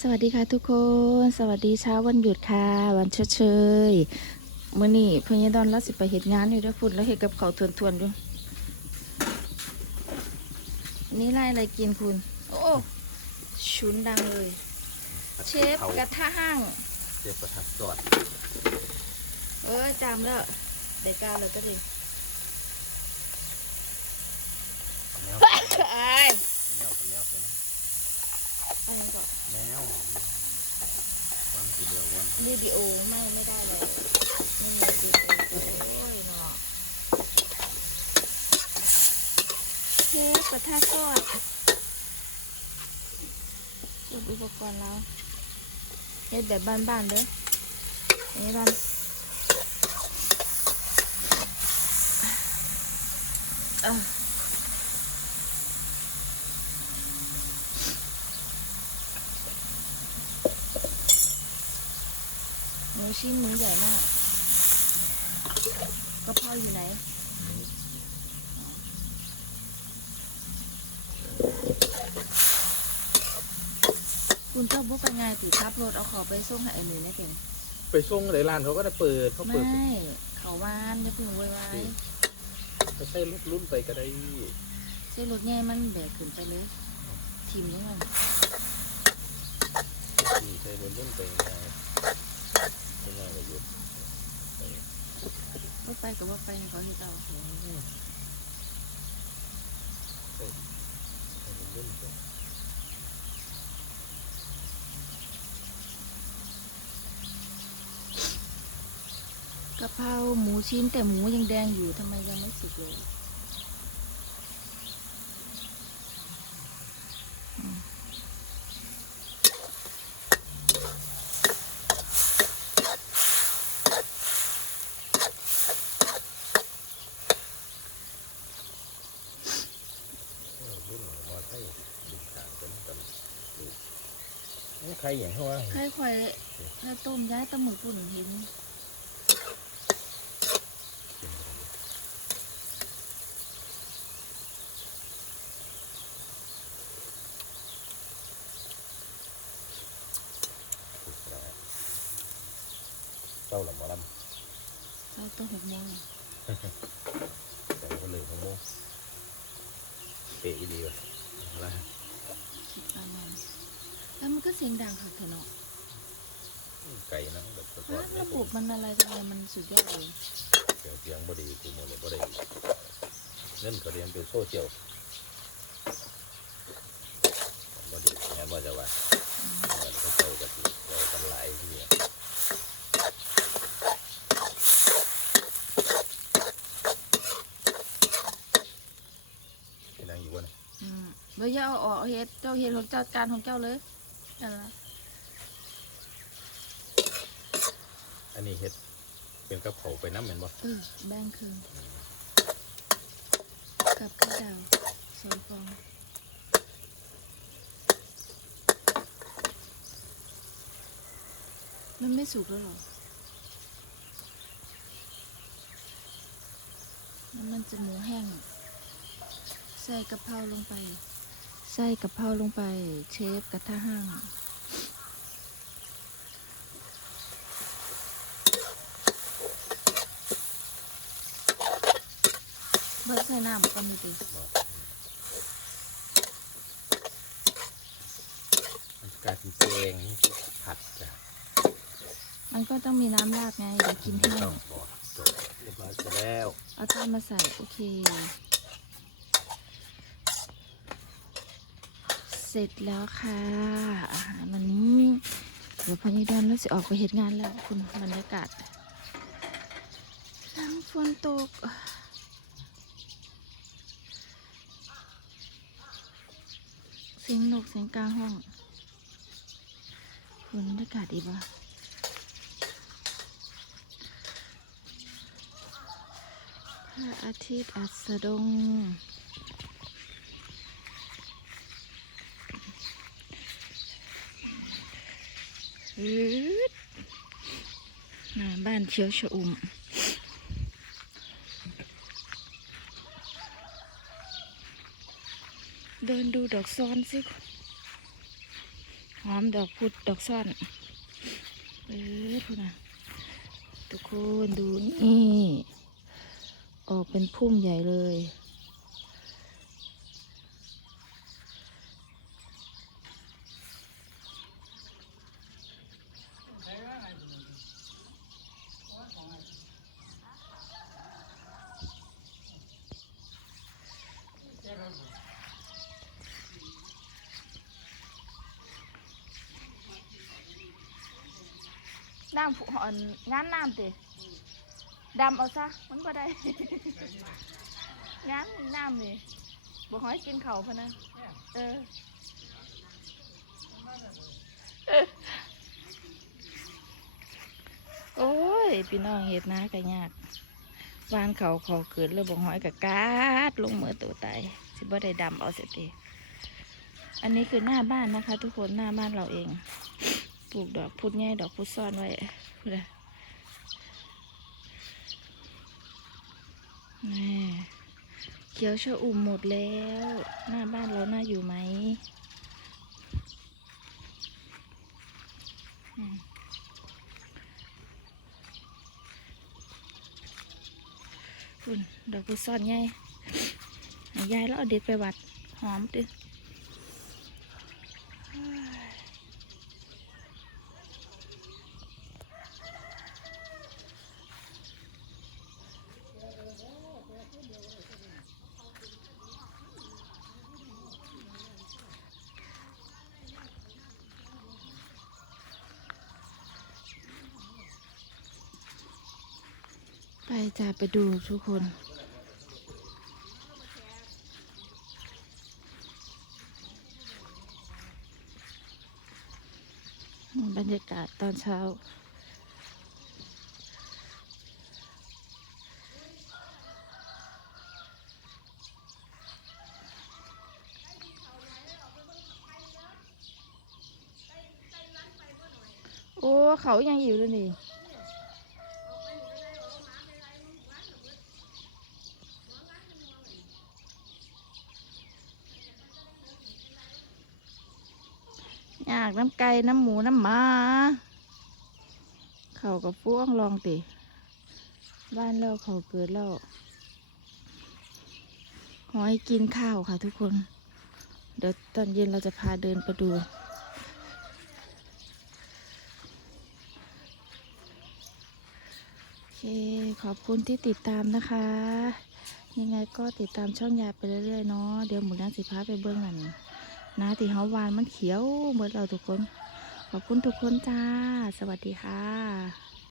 สวัสดีค่ะทุกคน สวัสดีเช้าวันหยุดค่ะ วันเชดเชยมื่อนี้พญาดอนเราสิไปเห็ดงานอยู่ด้วยพุ่นแล้วเห็ดกับเขาวทวนๆอยู่นี่ไล่อะไรกินคุณ โอ้ชุนดังเลย เชฟกระทะห้างเชฟกระทะสดเออจามแล้วได้กล้าเลยก็ดีแมวไอ้ายแมวเป็นแมวเป็นอันนี้ก่อนแมววันสีเหลืองวันวิดีโอไม่ไม่ได้เลยไม่มีวิดีโอโอ้ยเนาะเชฟกระทะทอดเก็บอุปกรณ์แล้วเฮ็ดแบบบ้านๆเด้อนี่บ้านเอ้า หมูชิ้นหมูใหญ่มากกระเพราอยู่ไหนคุณเจ้าบุ๊กไปไงติขับรถเอาของไปส่งให้ไอ้หนูนี่เป็นไปส่งในร้านเขาก็ได้เปิดเขาไม่เปิดเขาบ้านจะพึ่งไว้ไว้ไม่ใช่รุ่นรุ่นไปก็ได้ใช้รถใหญ่มันแบกขึ้นไปเลยทีมยังไงที่ใช่รุ่นรุ่นไปไงไม่ ง่ายเลยหยุดรถไปกับว่าไปในเขาเฮ็ดเอาใช่รุ่นรุ่นไปกะเพราหมูชิ้นแต่หมูยังแดงอยู่ทำไมยังไม่สุกเลยอืม รุ่นมอไซค์ดูขางกันกัน นี่ใครอย่างเขาว่าใครข่อยถ้าต้มย้ายตะหมูปุ่นเห็นเจ้าหลังหมอลเช้าต้มหกโมงำแต่ก็เลยของโมเปะอีดีวะอะไรประมาณ แล้วมันก็เสียงดังค่ะเถอะเนาะไก่นะแบบสะกฮะดเนี่ระยบบมันอะไรทำไมมันสุดยอดเลยเสียงเสียงบดีคือมันเลยบดีเล่นก็เรียนเป็นโซเชียลบดีงานว่าจะว่าเงินเขาเจ้ากันเรากันหลายที่อะที่นั่งอยู่วะเนี่ยอืมเดี๋ยวอย่าเอาออกเอาเฮ็ดเจ้าเฮ็ดของเจ้าการของเจ้าเลยนั่นล่ะ อันนี้เฮ็ดเป็นกับเขาไปน้ำเหม็นบ่เออแบ่งครึ่งกับข้าวดาวสองฟองมันไม่สุกแล้วหรอมันมันจะหมูแห้ง ใส่กะเพราลงไป ส่กะเพราลงไปเชฟกระทะห้างเบิร์ใส่น้ำก็มีดิบ่มันกลายเป็นแกงนี่คือผัดจ้ะมันก็ต้องมีน้ำราดไงเดี๋ยวกินแห้งต้องบ่จบเรียบร้อยเสร็จแล้วเอาจานมาใส่ โอเค เสร็จแล้วค่ะอาหารวันนี้เดี๋ยวพอนี้ดอนแล้วจะออกไปเหตุงานแล้วคุณบรรยากาศน้ำฝนตกเสียงนกเสียงกลางห้องคุณบรรยากาศดีปะพระอาทิตย์อัสดง หน้าบ้านเชียวชะอุ่มเดินดูดอกซ้อนสิหอมดอกพุดดอกซ่อน เออพูนะทุกคนดูนี่ ออกเป็นพุ่มใหญ่เลย น้ำผุอ่อนงานน้ำติดำเอาซะมันก็ได้ งานน้ำนี่บอกให้กินเขาพะนะเออโอ้ยพี่น้องเห็ดนะกันยากวานเขาเขาเกิดแล้วบอกหอยกับกาดลงมือตัวตายสิบ่ได้ดำเอาเสร็จทีอันนี้คือหน้าบ้านนะคะ ทุกคนหน้าบ้านเราเอง ปลูกดอกพุดง่ายดอกพุดซ่อนไว้พูดเลยนี่เขียวชะอุ่มหมดแล้ว หน้าบ้านเราน่าอยู่ไหมคุณดอกพุดซ่อนงให้ยายแล้วเอาเด็กไปวัดหอมดิ ไปจ้าไปดูทุกคนบรรยากาศตอนเช้า โอ้ เขายังอยู่เลยนี่ากน้ำไก่น้ำหมูน้ำหมาเขากับฟ้วงลองติบ้านเราเขาเกิดแล้วหอยกินข้าวค่ะทุกคน เดี๋ยวตอนเย็นเราจะพาเดินไปดูโอเคขอบคุณที่ติดตามนะคะ ยังไงก็ติดตามช่องยายไปเรื่อยๆเนาะเดี๋ยวหมูน้าสิพาไปเบื้องหลัง นาที่เฮาวานมันเขียวเหมือนเราทุกคน ขอบคุณทุกคนจ้า สวัสดีค่ะ